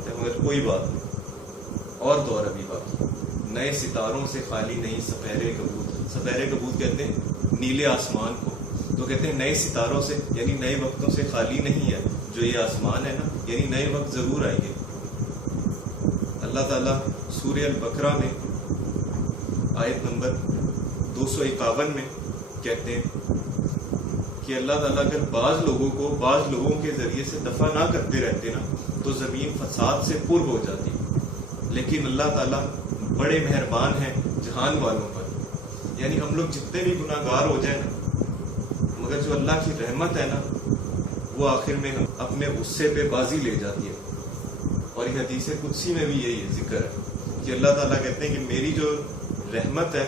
بات ہے مگر کوئی بات نہیں، اور دور ابھی باقی۔ نئے ستاروں سے خالی نہیں سپہرے کبوت، سپہرے کبوت کہتے ہیں نیلے آسمان کو، تو کہتے ہیں نئے ستاروں سے یعنی نئے وقتوں سے خالی نہیں ہے جو یہ آسمان ہے نا، یعنی نئے وقت ضرور آئیں گے۔ اللہ تعالیٰ سورہ البقرہ میں آیت نمبر 251 میں کہتے ہیں کہ اللہ تعالیٰ اگر بعض لوگوں کو بعض لوگوں کے ذریعے سے دفع نہ کرتے رہتے نا تو زمین فساد سے پر ہو جاتی، لیکن اللہ تعالیٰ بڑے مہربان ہیں جہان والوں پر، یعنی ہم لوگ جتنے بھی گناہ گار ہو جائیں نا، مگر جو اللہ کی رحمت ہے نا وہ آخر میں ہم اپنے غصے پہ بازی لے جاتی ہے۔ اور یہ حدیث قدسی میں بھی یہی ذکر ہے کہ اللہ تعالیٰ کہتے ہیں کہ میری جو رحمت ہے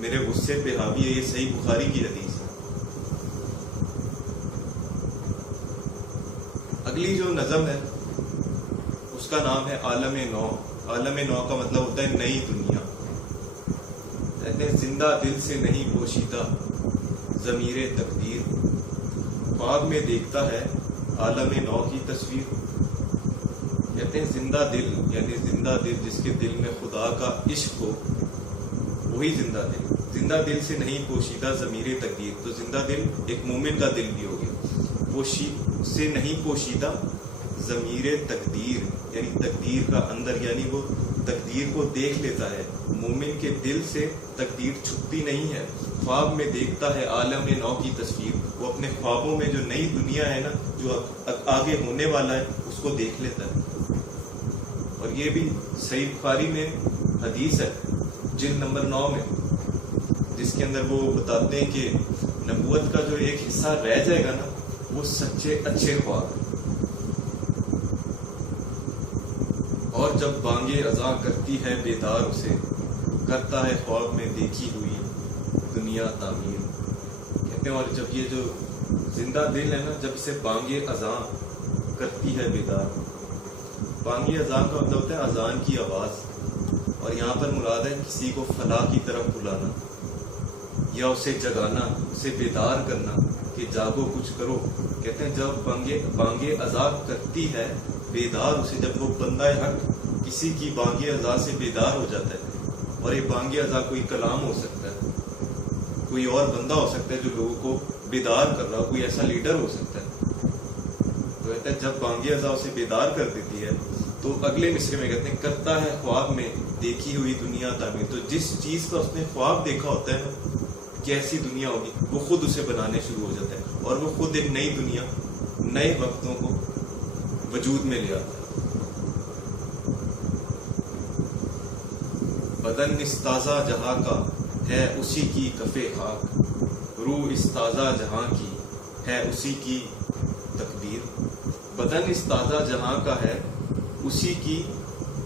میرے غصے پہ حاوی ہے، یہ صحیح بخاری کی حدیث ہے۔ اگلی جو نظم ہے اس کا نام ہے عالم نو۔ عالم نو کا مطلب ہوتا ہے نئی دنیا۔ کہتے ہیں زندہ دل سے نہیں پوشیدہ ضمیر تقدیر، خواب میں دیکھتا ہے عالم نو کی تصویر۔ کہتے ہیں زندہ دل یعنی زندہ دل جس کے دل میں خدا کا عشق ہو وہی زندہ دل۔ زندہ دل سے نہیں پوشیدہ ضمیر تقدیر، تو زندہ دل ایک مومن کا دل بھی ہو گیا، سے نہیں پوشیدہ ضمیر تقدیر یعنی تقدیر کا اندر، یعنی وہ تقدیر کو دیکھ لیتا ہے۔ مومن کے دل سے تقدیر چھپتی نہیں ہے، خواب میں دیکھتا ہے عالم نو کی تصویر، وہ اپنے خوابوں میں جو نئی دنیا ہے نا جو آگے ہونے والا ہے اس کو دیکھ لیتا ہے۔ اور یہ بھی صحیح بخاری میں حدیث ہے جلد نمبر 9 میں، جس کے اندر وہ بتاتے ہیں کہ نبوت کا جو ایک حصہ رہ جائے گا نا وہ سچے اچھے خواب، اور جب بانگے اذاں کرتی ہے بیدار اسے، کرتا ہے خواب میں دیکھی ہوئی دنیا تعمیر۔ کہتے ہیں اور جب یہ جو زندہ دل ہے نا جب اسے بانگے اذاں کرتی ہے بیدار، بانگے اذاں کا مطلب ہوتا ہے اذان کی آواز، اور یہاں پر مراد ہے کسی کو فلاح کی طرف بلانا یا اسے جگانا، اسے بیدار کرنا کہ جاگو کچھ کرو۔ کہتے ہیں جب بانگے اذاں کرتی ہے بیدار اسے، جب وہ بندہ حق کسی کی بانگے اذاں سے بیدار ہو جاتا ہے، اور یہ بانگے اذاں کوئی کلام ہو سکتا ہے، کوئی اور بندہ ہو سکتا ہے جو لوگوں کو بیدار کر رہا ہو، کوئی ایسا لیڈر ہو سکتا ہے، تو کہتے ہیں جب بانگے اذاں اسے بیدار کر دیتی ہے تو اگلے مصرے میں کہتے ہیں کرتا ہے خواب میں دیکھی ہوئی دنیا تعمیر۔ تو جس چیز کا اس نے خواب دیکھا ہوتا ہے نا کیسی دنیا ہوگی وہ خود اسے بنانے شروع ہو جاتا ہے، اور وہ خود ایک نئی دنیا نئے وقتوں کو وجود میں لے آتا ہے۔ بدن اس تازہ جہاں کا ہے اسی کی کف خاک، روح اس تازہ جہاں کی ہے اسی کی تقدیر۔ بدن اس تازہ جہاں کا ہے اسی کی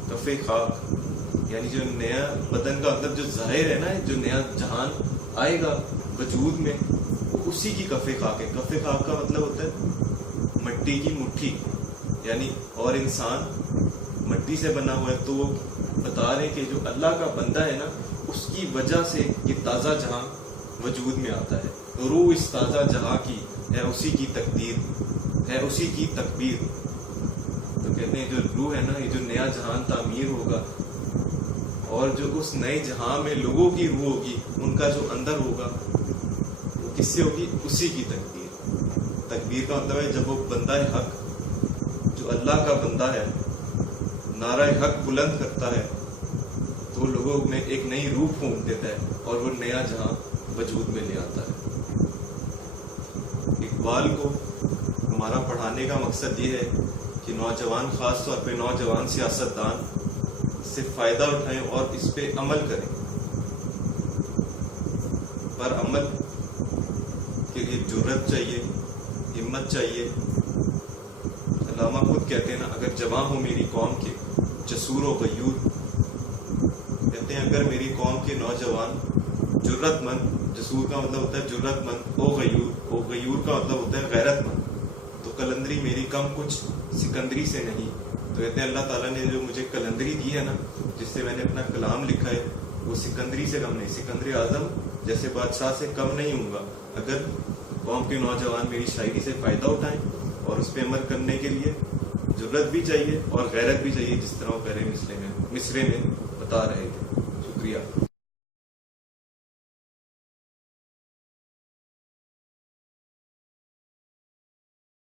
کف خاک، یعنی جو نیا بدن کا مطلب جو ظاہر ہے نا جو نیا جہان آئے گا وجود میں وہ اسی کی کف خاک ہے۔ کف خاک کا مطلب ہوتا ہے مٹی کی مٹھی، یعنی اور انسان مٹی سے بنا ہوا ہے، تو وہ بتا رہے کہ جو اللہ کا بندہ ہے نا اس کی وجہ سے یہ تازہ جہاں وجود میں آتا ہے۔ روح اس تازہ جہاں کی ہے اسی کی تقدیر ہے اسی کی تکبیر۔ تو کہتے ہیں جو روح ہے نا یہ جو نیا جہان تعمیر ہوگا اور جو اس نئے جہاں میں لوگوں کی روح ہوگی ان کا جو اندر ہوگا وہ کس سے ہوگی؟ اسی کی تکبیر۔ تکبیر کا مطلب ہے جب وہ بندہ حق جو اللہ کا بندہ ہے نعرہ حق بلند کرتا ہے تو لوگوں میں ایک نئی روح پھونک دیتا ہے اور وہ نیا جہاں وجود میں لے آتا ہے۔ اقبال کو ہمارا پڑھانے کا مقصد یہ ہے کہ نوجوان خاص طور پہ نوجوان سیاستدان اس سے فائدہ اٹھائیں اور اس پہ عمل کریں، پر عمل کے لیے جرأت چاہیے، ہمت چاہیے۔ علامہ خود کہتے ہیں نا اگر جواں ہو میری قوم کے جسور و غیور، کہتے ہیں اگر میری قوم کے نوجوان جرأت مند، جسور کا مطلب ہوتا ہے جرأت مند، او غیور کا مطلب ہوتا ہے غیرت مند، تو قلندری میری کم کچھ سکندری سے نہیں۔ تو کہتے ہیں اللہ تعالیٰ نے جو مجھے قلندری دی ہے نا جس سے میں نے اپنا کلام لکھا ہے وہ سکندری سے کم نہیں، سکندر اعظم جیسے بادشاہ سے کم نہیں ہوں گا اگر قوم کے نوجوان میری شاعری سے فائدہ اٹھائیں اور اس پہ عمل کرنے کے لیے جرت بھی چاہیے اور غیرت بھی چاہیے، جس طرح وہ پہلے مصرے میں بتا رہے تھے. شکریہ.